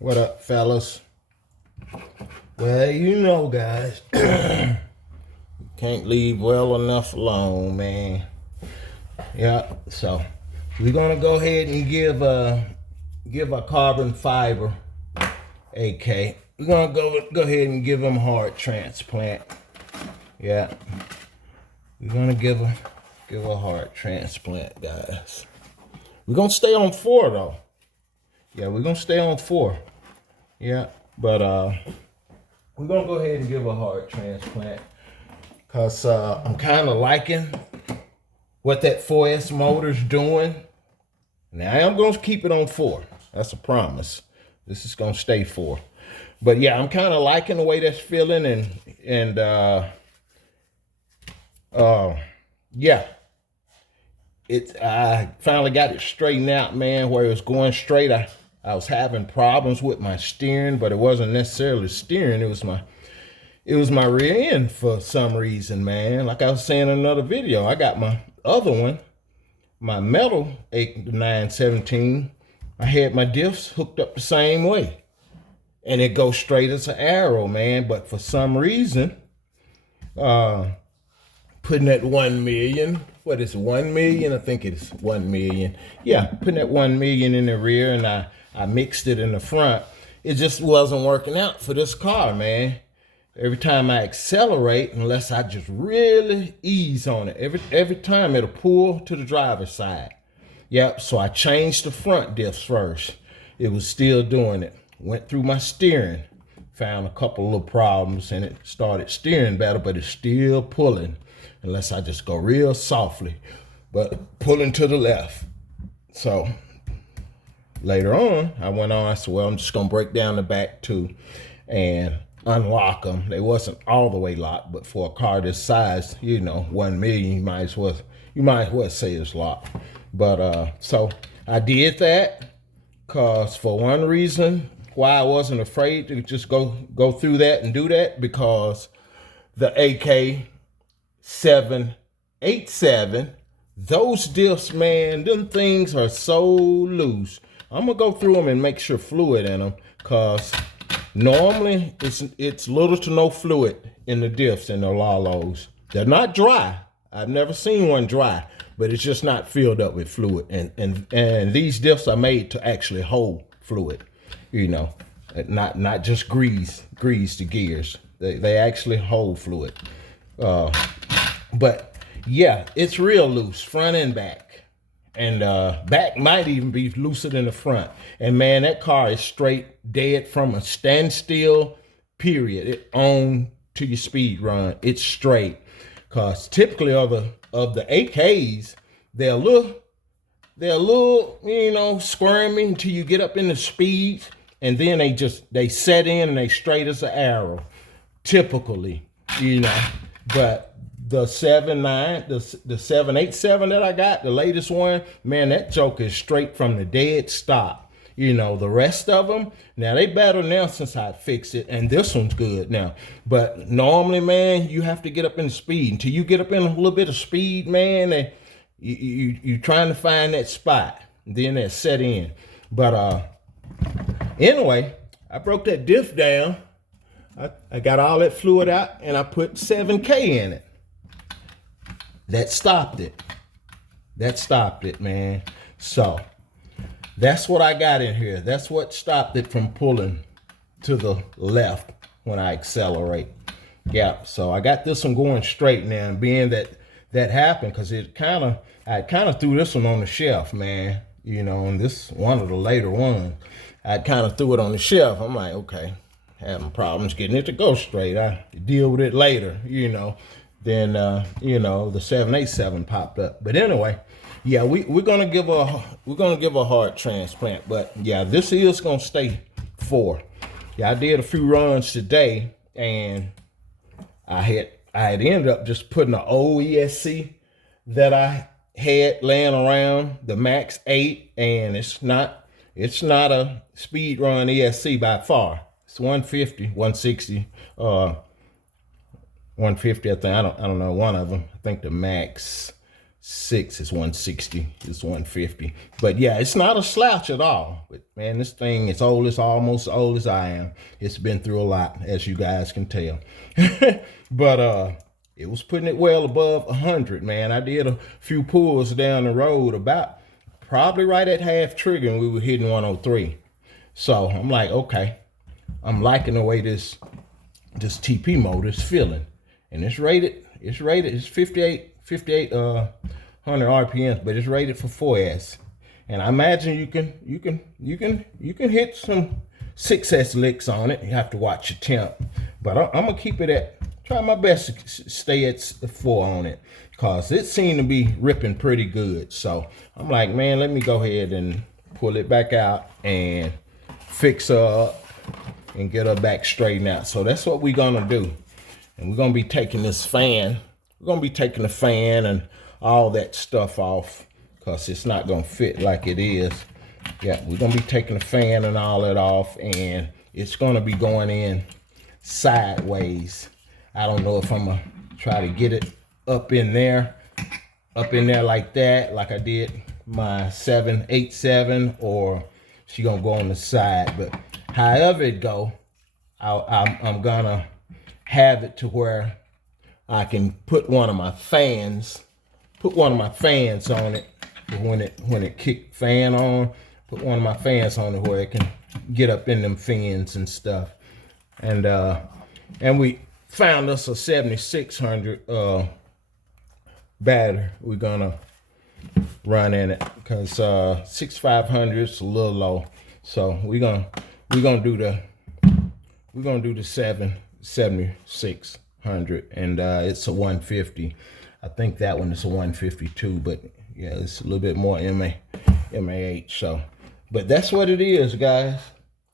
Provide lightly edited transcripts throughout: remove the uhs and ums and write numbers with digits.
What up, fellas? Well, you know, guys, can't leave well enough alone, man. Yeah, so we're gonna go ahead and give a carbon fiber AK. We're gonna go ahead and give him heart transplant. Yeah, we're gonna give a heart transplant, guys. We're gonna stay on 4 though. Yeah, we're gonna stay on 4. Yeah, but we're gonna go ahead and give a heart transplant because I'm kind of liking what that 4S motor's doing. Now I am gonna keep it on 4. That's a promise. This is gonna stay 4. But yeah, I'm kind of liking the way that's feeling, and yeah, I finally got it straightened out, man. Where it was going straight, I was having problems with my steering, but it wasn't necessarily steering. It was my rear end for some reason, man. Like I was saying in another video, I got my other one, my metal AK-917. I had my diffs hooked up the same way, and it goes straight as an arrow, man. But for some reason, putting that 1 million, what is it, 1 million? I think it's 1 million. Yeah, putting that 1 million in the rear, and I mixed it in the front. It just wasn't working out for this car, man. Every time I accelerate, unless I just really ease on it, every time it'll pull to the driver's side. Yep, so I changed the front diffs first. It was still doing it. Went through my steering, found a couple little problems, and it started steering better, but it's still pulling. Unless I just go real softly, but pulling to the left. So later on, I said, well, I'm just gonna break down the back two and unlock them. They wasn't all the way locked, but for a car this size, 1 million, you might as well say it's locked. But so I did that because for one reason why I wasn't afraid to just go through that and do that, because the AK-917, those diffs, man, them things are so loose. I'm gonna go through them and make sure fluid in them, cause normally it's little to no fluid in the diffs and the lalos. They're not dry. I've never seen one dry, but it's just not filled up with fluid. And these diffs are made to actually hold fluid, not just grease the gears. They actually hold fluid. But yeah, it's real loose, front and back. And back might even be looser than the front. And man, that car is straight dead from a standstill, period. It on to your speed run. It's straight. Cause typically of the AKs, they're a little, squirmy until you get up in the speed, and then they set in and they straight as an arrow. Typically, but the 787 that I got, the latest one, man, that joke is straight from the dead stop. The rest of them, now they better now since I fixed it, and this one's good now. But normally, man, you have to get up in the speed. Until you get up in a little bit of speed, man, and you trying to find that spot, and then that set in. But anyway, I broke that diff down. I got all that fluid out, and I put 7K in it. That stopped it, man. So that's what I got in here. That's what stopped it from pulling to the left when I accelerate. Yeah, so I got this one going straight now, and being that happened, because I kind of threw this one on the shelf, man. And this one of the later ones, I kind of threw it on the shelf. I'm like, okay, having problems getting it to go straight. I deal with it later, Then the 787 popped up. But anyway, yeah, we're gonna give a heart transplant. But yeah, this is gonna stay 4. Yeah, I did a few runs today, and I had ended up just putting an old ESC that I had laying around, the Max 8, and it's not a speed run ESC by far. It's 150, 160, 150, I think. I don't know, one of them. I think the Max 6 is 160, it's 150. But yeah, it's not a slouch at all. But Man, this thing is old, it's almost as old as I am. It's been through a lot, as you guys can tell. But it was putting it well above 100, man. I did a few pulls down the road about probably right at half trigger, and we were hitting 103. So I'm like, okay, I'm liking the way this TP motor is feeling. And it's rated, it's 5800 RPMs, but it's rated for 4S. And I imagine you can hit some 6S licks on it. You have to watch your temp. But I'm gonna keep it at, try my best to stay at 4 on it, because it seemed to be ripping pretty good. So I'm like, man, let me go ahead and pull it back out and fix her up and get her back straightened out. So that's what we're gonna do. And we're gonna be taking this fan. We're gonna be taking the fan and all that stuff off, because it's not gonna fit like it is. Yeah, we're gonna be taking the fan and all that off, and it's gonna be going in sideways. I don't know if I'm gonna try to get it up in there like that, like I did my 787, or she gonna go on the side. But however it go, I'm gonna have it to where I can put one of my fans on it when it kick fan on. Put one of my fans on it where it can get up in them fins and stuff. And we found us a 7600 battery we're gonna run in it, because 6500 is a little low. So we're gonna do the 7600, and it's a 150. I think that one is a 152, but yeah, it's a little bit more MAH. So, but that's what it is, guys.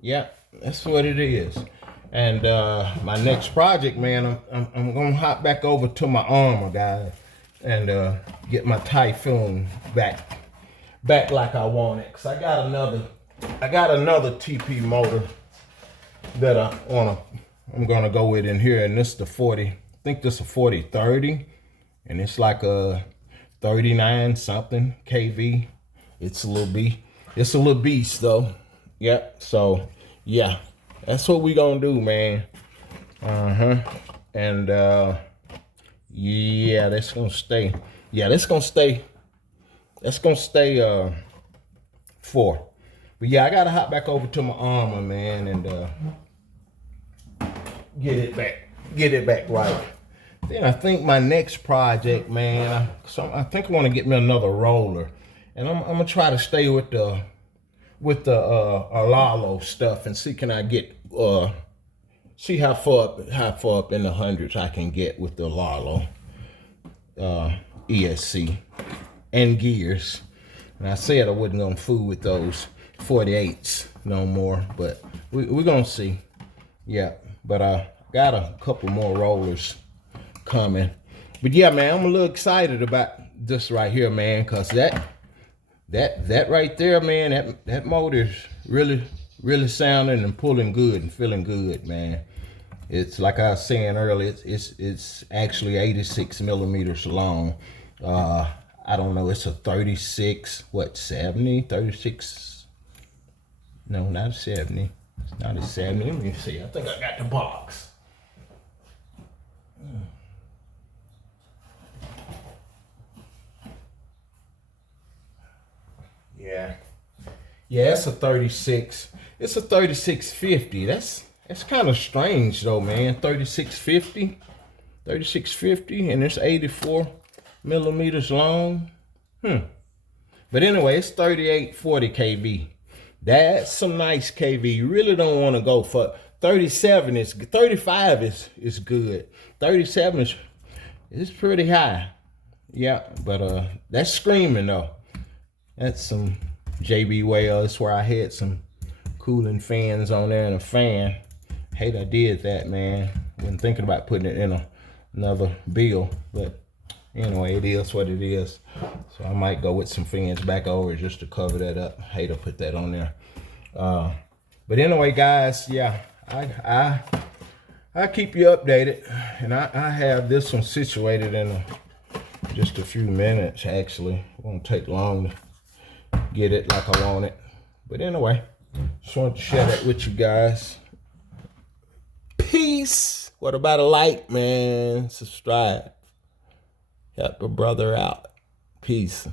Yeah, that's what it is. And my next project, man, I'm gonna hop back over to my Armor, guys, and get my Typhoon back like I want it. Cause I got another TP motor that I'm gonna go with in here, and this is the 40. I think this is a 4030, and it's like a 39 something kV. It's a little beast though. Yep. So yeah, that's what we gonna do, man. And yeah, that's gonna stay. Yeah, that's gonna stay 4. But yeah, I gotta hop back over to my Armor, man, and get it back right. Then I think my next project, man, I think I want to get me another roller, and I'm gonna try to stay with the Alalo stuff, and see, can I get see how far up in the hundreds I can get with the Alalo ESC and gears. And I said I wasn't gonna fool with those 48s no more, but we're gonna see. Yeah, but I got a couple more rollers coming. But yeah, man, I'm a little excited about this right here, man, because that right there, man, that motor's really sounding and pulling good and feeling good, man. It's like I was saying earlier, it's actually 86 millimeters long. I don't know, it's a 36, what, 70, 36? No, not a 70. It's not a 70. Let me see. I think I got the box. Yeah, it's a 36. It's a 3650. That's kind of strange though, man. 3650, and it's 84 millimeters long. But anyway, it's 3840 kV. That's some nice kV. You really don't want to go for 37. 35 is good. 37 is pretty high. Yeah, but that's screaming though. That's some JB Whale. That's where I had some cooling fans on there and a fan. Hate I did that, man. Wasn't thinking about putting it in another bill, but anyway, it is what it is. So I might go with some fans back over just to cover that up. Hate to put that on there. But anyway, guys, yeah, I keep you updated, and I have this one situated in just a few minutes. Actually, it won't take long to get it like I want it. But anyway, just want to share that with you guys. Peace. What about a like, man? Subscribe. Help a brother out. Peace.